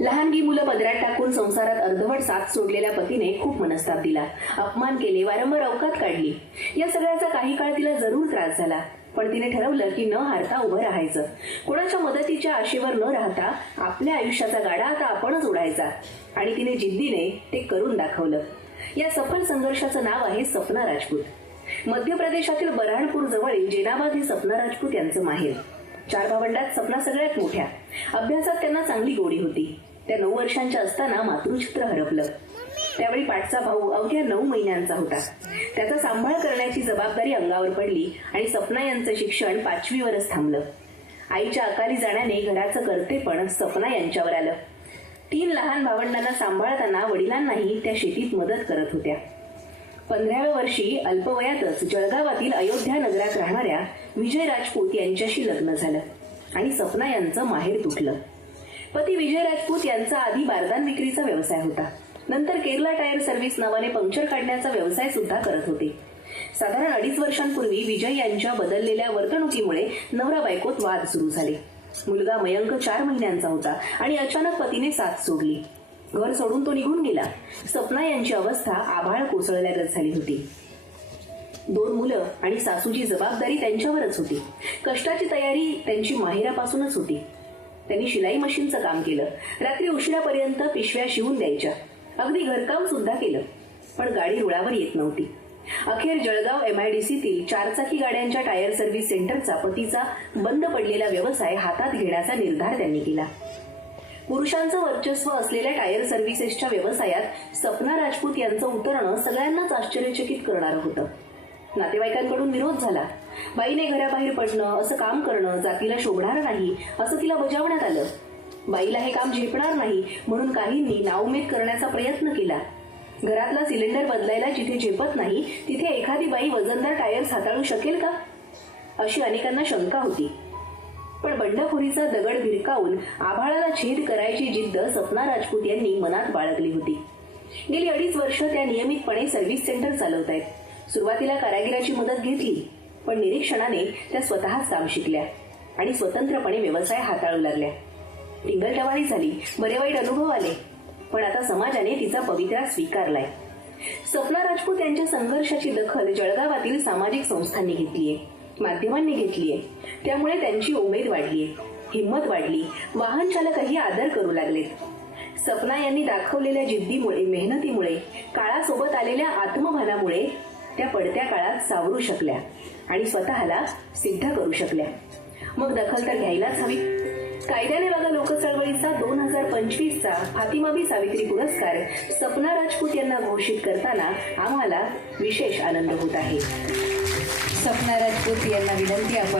लहानगी मुलं पदरात टाकून संसारात अर्धवट साथ सोडलेल्या पतीने खूप मनस्ताप दिला, अपमान केले, वारंवार अवकात काढली. या सगळ्याचा काही काळ तिला जरूर त्रास झाला, पण तिने ठरवलं की न हारता उभं राहायचं. कोणाच्या मदतीच्या आशेवर न राहता आपल्या आयुष्याचा गाडा आता आपणच ओढायचा. आणि तिने जिद्दीने ते करून दाखवलं. या सफल संघर्षाचं नाव आहे सपना राजपूत. मध्य प्रदेशातील बऱ्हाणपूर जवळील जेनाबाद हे सपना राजपूत यांचं माहेर. 4 भावंडात सपना सगळ्यात मोठ्या. अभ्यासात त्यांना चांगली गोडी होती. त्या 9 वर्षांच्या असताना मातृछत्र हरपलं. त्यावेळी पाठचा भाऊ अवघ्या 9 महिन्यांचा होता. त्याचा सांभाळ करण्याची जबाबदारी अंगावर पडली आणि सपना यांचं शिक्षण 5वीवरच थांबलं. आईच्या अकाली जाण्याने घराचं कर्तेपण सपना यांच्यावर आलं. 3 लहान भावंडांना सांभाळताना वडिलांनाही त्या शेतीत मदत करत होत्या. 15व्या वर्षी अल्पवयातच जळगावातील अयोध्या नगरात राहणाऱ्या विजय राजपूत यांच्याशी लग्न झालं आणि सपना यांचं माहेर तुटलं. पती विजय राजपूत यांचा आधी बारदान विक्रीचा व्यवसाय होता. नंतर केरला टायर सर्व्हिस नावाने पंक्चर काढण्याचा व्यवसाय सुद्धा करत होते. साधारण 2.5 वर्षांपूर्वी विजय यांच्या बदललेल्या वर्तणुकीमुळे नवरा बायकोत वाद सुरू झाले. मुलगा मयंक 4 महिन्यांचा होता आणि अचानक पतीने साथ सोडली. घर सोडून तो निघून गेला. सपना यांची अवस्था आभाळ कोसळल्यागत झाली होती. 2 मुलं आणि सासूची जबाबदारी त्यांच्यावरच होती. कष्टाची तयारी त्यांची माहेरापासूनच होती. त्यांनी शिलाई मशीनचं काम केलं. रात्री उशिरापर्यंत पिशव्या शिवून द्यायच्या. अगदी घरकाम सुद्धा केलं, पण गाडी रुळावर येत नव्हती. अखेर जळगाव MIDCतील 4 गाड्यांच्या टायर सर्व्हिस सेंटरचा पतीचा बंद पडलेला व्यवसाय हातात घेण्याचा निर्धार त्यांनी केला. पुरुषांचं वर्चस्व असलेल्या टायर सर्व्हिसेसच्या व्यवसायात सपना राजपूत यांचं उतरणं सगळ्यांनाच आश्चर्यचकित करणारं होतं. नातेवाईकांकडून विरोध झाला. बाईने घराबाहेर पडणं, असं काम करणं जातीला शोभणार नाही असं तिला बजावण्यात आलं. बाईला हे काम झेपणार नाही म्हणून काहींनी नाउमेद करण्याचा प्रयत्न केला. घरातला सिलेंडर बदलायला जिथे झेपत नाही तिथे एखादी बाई वजनदार टायर्स हाताळू शकेल का, अशी अनेकांना शंका होती. पण बंडखोरीचा दगड भिरकावून आभाळाला छेद करायची जिद्द सपना राजपूत यांनी मनात बाळगली होती. गेली 2.5 वर्ष त्या नियमितपणे सर्व्हिस सेंटर चालवतायत. सुरुवातीला कारागिराची मदत घेतली, पण निरीक्षणाने त्या स्वतःच काम शिकल्या आणि स्वतंत्रपणे व्यवसाय हाताळू लागल्या. टिंगलटवाळी झाली, बरे वाईट अनुभव आले, पण आता समाजाने तिचा पवित्रा स्वीकारलाय. सपना राजपूत यांच्या संघर्षाची दखल जळगावातील सामाजिक संस्थांनी घेतलीये, माध्यमांनी घेतलीये. त्यामुळे त्यांची उमेद वाढलीये, हिंमत वाढली. वाहन चालकही आदर करू लागलेत. सपना यांनी दाखवलेल्या जिद्दीमुळे, मेहनतीमुळे, काळासोबत आलेल्या आत्मभानामुळे त्या पडत्या काळात सावरू शकल्या आणि स्वतःला सिद्ध करू शकल्या. मग दखल तर घ्यायलाच हवी. कायद्याने बघा लोक चळवळीचा 2025चा फातिमाबी सावित्री पुरस्कार सपना राजपूत यांना घोषित करताना आम्हाला विशेष आनंद होत आहे. सपना राजपूत यांना विनंती आपण